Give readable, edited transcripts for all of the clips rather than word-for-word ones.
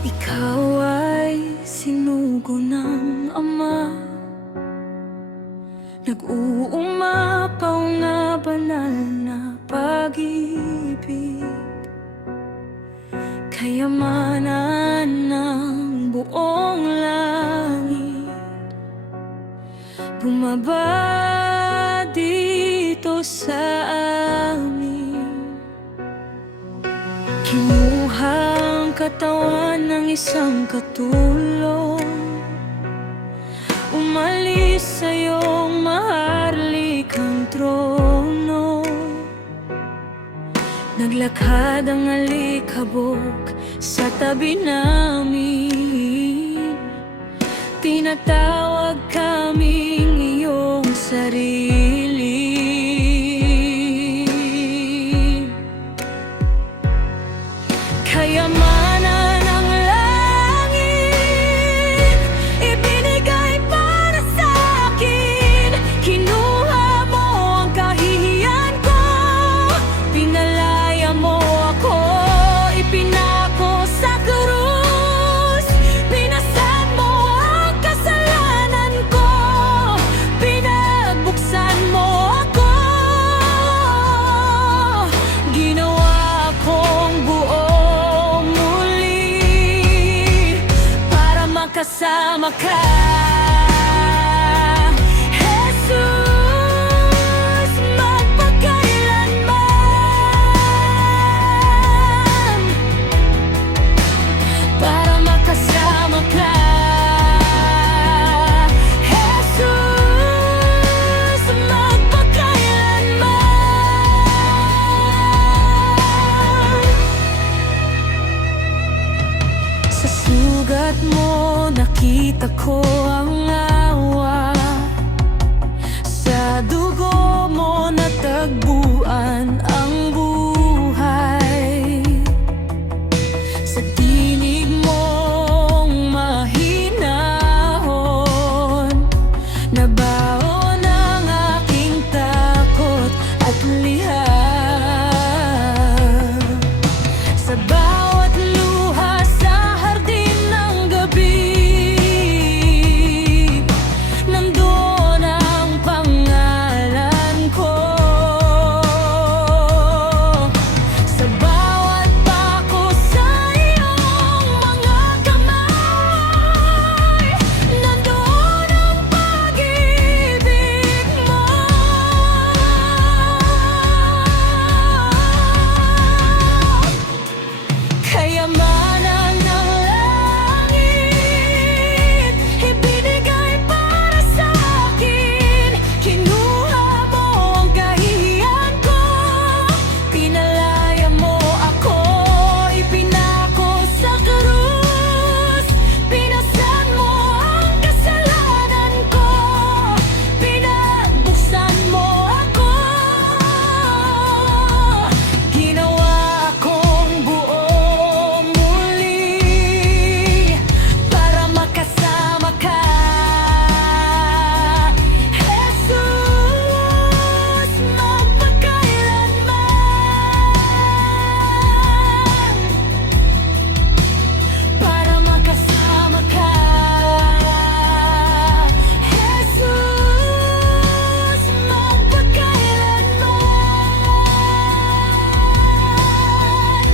Ikaw ay sinugo ng Ama, nag-uumapaw na banal na pag-ibig, kayamanan ng buong langit, bumaba dito sa amin. Kinuha ang katawan ng isang katulong, umalis sa iyong maharlikang trono. Naglakad ang alikabok sa tabi namin, tinatawag kaming iyong sarili. Kayamanan ng langit, ibinigay para sa akin. Kinuha mo ang kahihiyan ko, pinalaya mo ako, ipinako sa krus. Pinasan mo ang kasalanan ko, pinagbuksan mo ako. Ginawa akong buo kasama ka, Jesus, magpakailanman. Para makasama ka, Jesus, magpakailanman. Sa sugat mo nakita ko ang awa, sa dugo mo natagpuan ang buhay. Sa tinig mong mahinahon, nabaon ang aking takot at liham. Sa bawat luha sa hardin ng gabi, nandoon ang pangalan ko. Sa bawat pako sa iyong mga kamay, nandoon ang pag-ibig mo. Kayamanan ng langit, ibinigay para sa akin. Kinuha mo ang kahihiyan ko, pinalaya mo ako, ipinako sa krus. Pinasan mo ang kasalanan ko, pinagbuksan mo ako. Ginawa akong buo muli para makasama ka, Jesus, magpakailanman. Para makasama ka, Jesus, magpakailanman.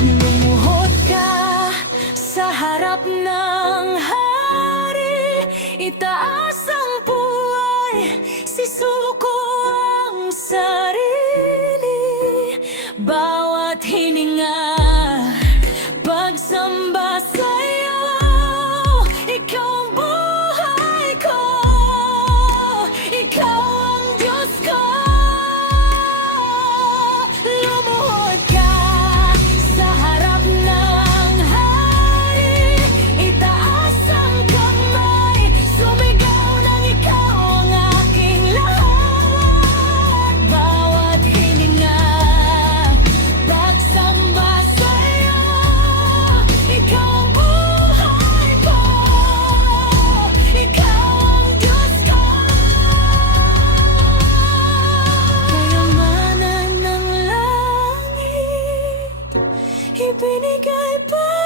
Lumuhod ka sa harap ng hari, itaas ang buhay, sisuko ang sarili. Bawat hininga, pagsamba sa'yo, ikaw ang buhay ko, ikaw ang Diyos ko. Lumuhod ka sa harap ng hari, itaas ang kamay, sumigaw ibinigay pa